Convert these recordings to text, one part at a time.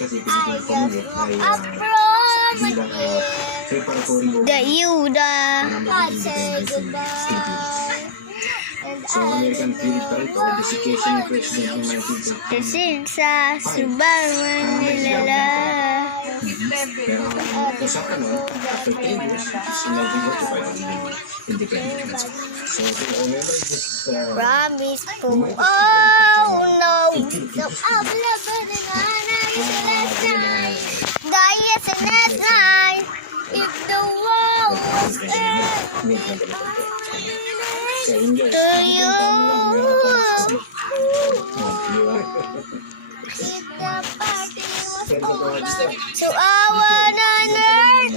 kasi pinipili ko minute ay bilang preparatory The Yuda. para maging independent ng Philippines. So, American period pa rin to, desiccation ng president ng 1935. Kasi sa Subawan nilala. Pero usapan nun, after 10 years, in 1945, naging independent. So, remember this Promise ko. Oh no. So, abla ba na Gaya sa nasay. If the wall was so, enjoy. to you. If the party was over. So I wanna learn.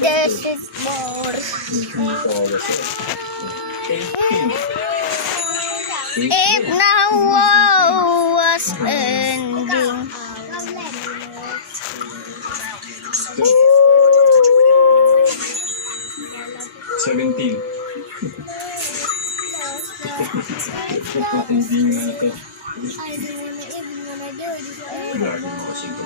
This is more. If now war was ending. 17. Hindi nga ito. Grabe mo kasi ito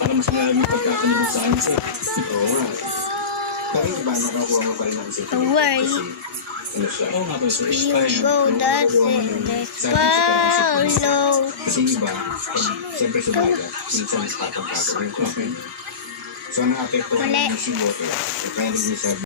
para mas maraming pagkakalibot sa akin siya. Oo. Kaya ba nakakuha mo pa rin ang isip? Don't worry. Ano siya? Oo nga ba siya? You go dancing, let's follow. Kasi iba, siyempre sa baga, minsan patong-patong yung coffee. So, anong apekto ng music water? Kaya rin niya